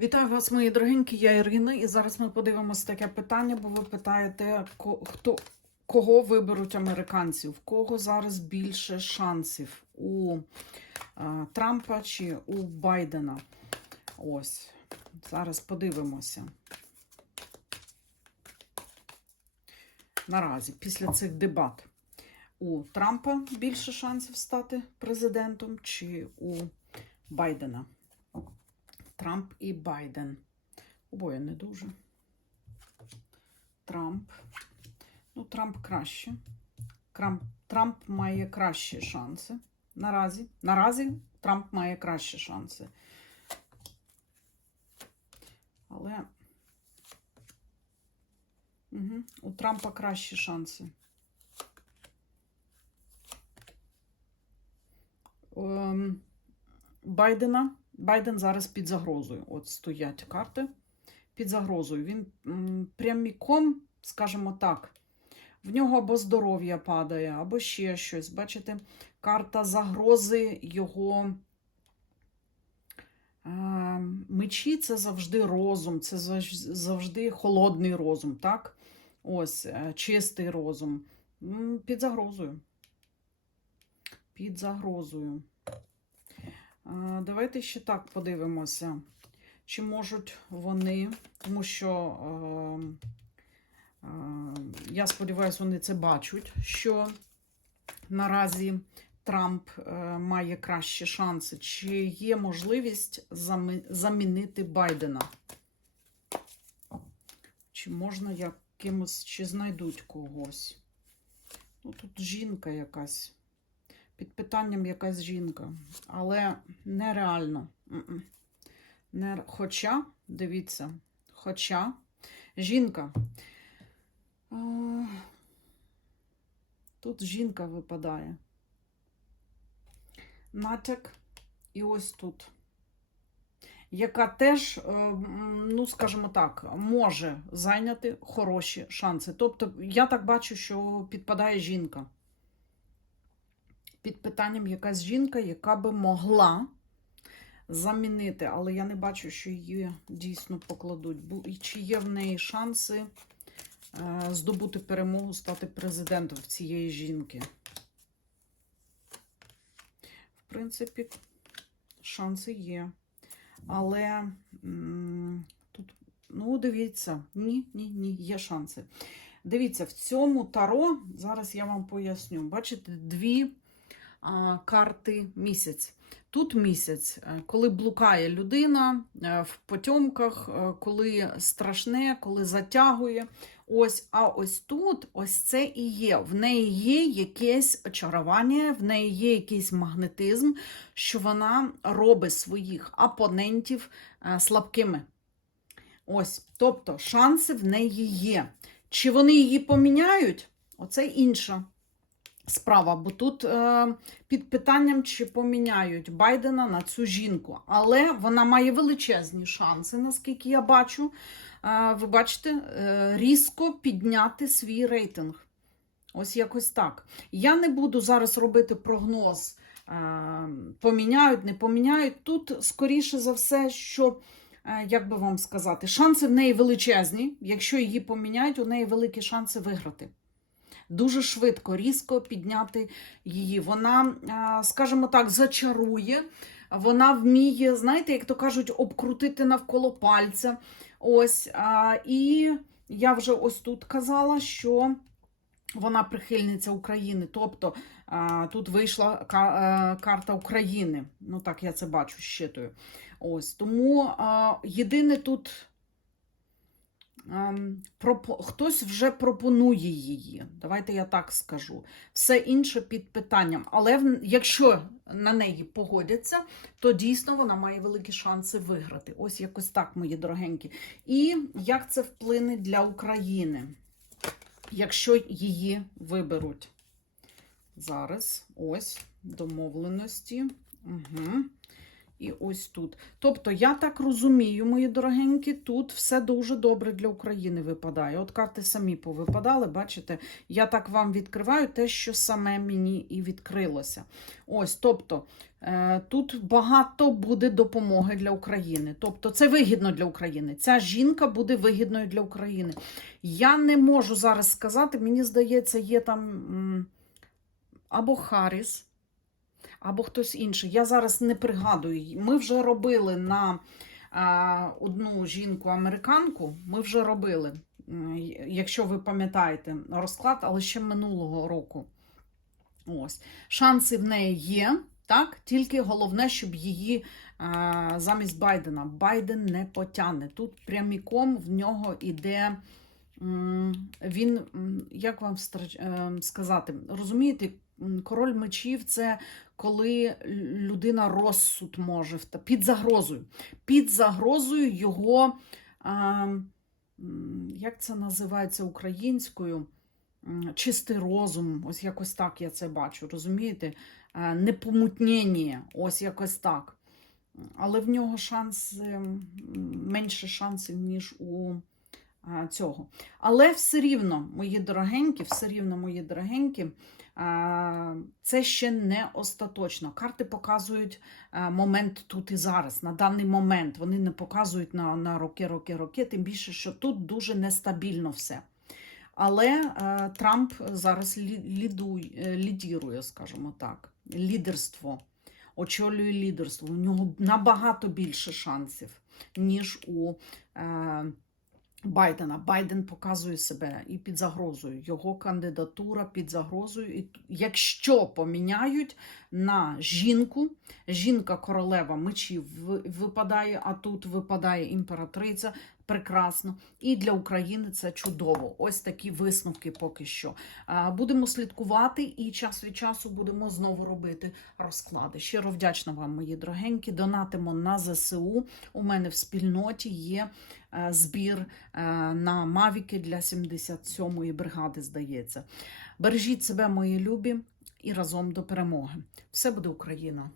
Вітаю вас, мої дорогенькі, я Ірина, і зараз ми подивимося таке питання, бо ви питаєте, хто, кого виберуть американці, в кого зараз більше шансів у е, Трампа чи у Байдена. Ось, зараз подивимося. Наразі, після цих дебат, у Трампа більше шансів стати президентом чи у Байдена. Трамп і Байден. Обоє не дуже. Трамп. Ну, Трамп краще. Крам- Трамп має кращі шанси. Наразі. Наразі Трамп має кращі шанси. Але угу. у Трампа кращі шанси. Ем, Байдена. Байден зараз під загрозою. От стоять карти під загрозою. Він пряміком, скажімо так, в нього або здоров'я падає, або ще щось. Бачите, карта загрози його. е, Мечі це завжди розум, це завжди холодний розум, так? Ось, е, чистий розум. Під загрозою. Під загрозою. А, Давайте ще так подивимося, чи можуть вони, тому що е, е, я сподіваюся, вони це бачать, що наразі Трамп е, має кращі шанси, чи є можливість замінити Байдена? Чи можна якимось, чи знайдуть когось? Ну, тут жінка якась. Під питанням якась жінка, але нереально. Не... Хоча, дивіться, хоча жінка. Тут жінка випадає. Натяк і ось тут. Яка теж, е, ну, скажімо так, може зайняти хороші шанси. Тобто, я так бачу, що підпадає жінка під питанням якась жінка, яка би могла замінити, але я не бачу, що її дійсно покладуть. І чи є в неї шанси е, здобути перемогу, стати президентом цієї жінки? В принципі, шанси є. Але тут, ну, дивіться, ні, ні, ні, є шанси. Дивіться, в цьому таро, зараз я вам поясню. Бачите, дві карти місяць. Тут місяць, е, коли блукає людина е, в потьомках, е, коли страшне, коли затягує. Ось, а ось тут, ось це і є. В неї є якесь очарування, в неї є якийсь магнетизм, що вона робить своїх опонентів слабкими. Ось, тобто шанси в неї є. Чи вони її поміняють? Оце інша справа, бо тут е, під питанням, чи поміняють Байдена на цю жінку. Але вона має величезні шанси, наскільки я бачу. Е, ви бачите, е, різко підняти свій рейтинг. Ось якось так. Я не буду зараз робити прогноз, е, поміняють, не поміняють. Тут, скоріше за все, що. е, Як би вам сказати, шанси в неї величезні. Якщо її поміняють, у неї великі шанси виграти дуже швидко, різко підняти її. Вона, скажімо так, зачарує. Вона вміє, знаєте, як то кажуть, обкрутити навколо пальця. Ось. І я вже ось тут казала, що вона прихильниця України. Тобто тут вийшла е, карта України. Ну так, я це бачу, щитую. Ось. Тому єдине тут. Ем, Хтось вже пропонує її. Давайте я так скажу. Все інше під питанням. Але якщо на неї погодяться, то дійсно вона має великі шанси виграти. Ось якось так, мої дорогенькі. І як це вплине для України, якщо її виберуть? Зараз ось домовленості. Угу. І ось тут. Тобто, я так розумію, мої дорогенькі, тут все дуже добре для України випадає. От карти самі повипадали, бачите, я так вам відкриваю те, що саме мені і відкрилося. Ось, тобто, е, тут багато буде допомоги для України. Тобто, це вигідно для України. Ця жінка буде вигідною для України. Я не можу зараз сказати, мені здається, є там або Харріс, або хтось інший. Я зараз не пригадую. Ми вже робили на одну жінку-американку, ми вже робили, якщо ви пам'ятаєте, розклад, але ще минулого року. Ось. Шанси в неї є, так? Тільки головне, щоб її замість Байдена. Байден не потягне. Тут пряміком в нього іде. Він, як вам е, сказати, розумієте, король мечів це коли людина розсуд може під загрозою. Під загрозою його, як це називається українською? Чистий розум, ось якось так я це бачу, розумієте? Е, Непомутнення, ось якось так. Але в нього шанси, менше шансів, ніж у цього. Але все рівно, мої дорогенькі, все рівно, мої дорогенькі, це ще не остаточно. Карти показують момент тут і зараз, на даний момент. Вони не показують на, на роки, роки, роки, тим більше, що тут дуже нестабільно все. Але Трамп зараз лідує, е, лідірує, скажімо так, лідерство, очолює лідерство. У нього набагато більше шансів, ніж у е, Байдена. Байден показує себе і під загрозою. Його кандидатура під загрозою. І якщо поміняють на жінку, жінка королева мечів випадає, а тут випадає імператриця. Прекрасно. І для України це чудово. Ось такі висновки поки що. Будемо слідкувати і час від часу будемо знову робити розклади. Щиро вдячна вам, мої дорогенькі. Донатимо на ЗСУ. У мене в спільноті є е, збір е, на Мавіки для 77-ї бригади, здається. Бережіть себе, мої любі, і разом до перемоги. Все буде Україна!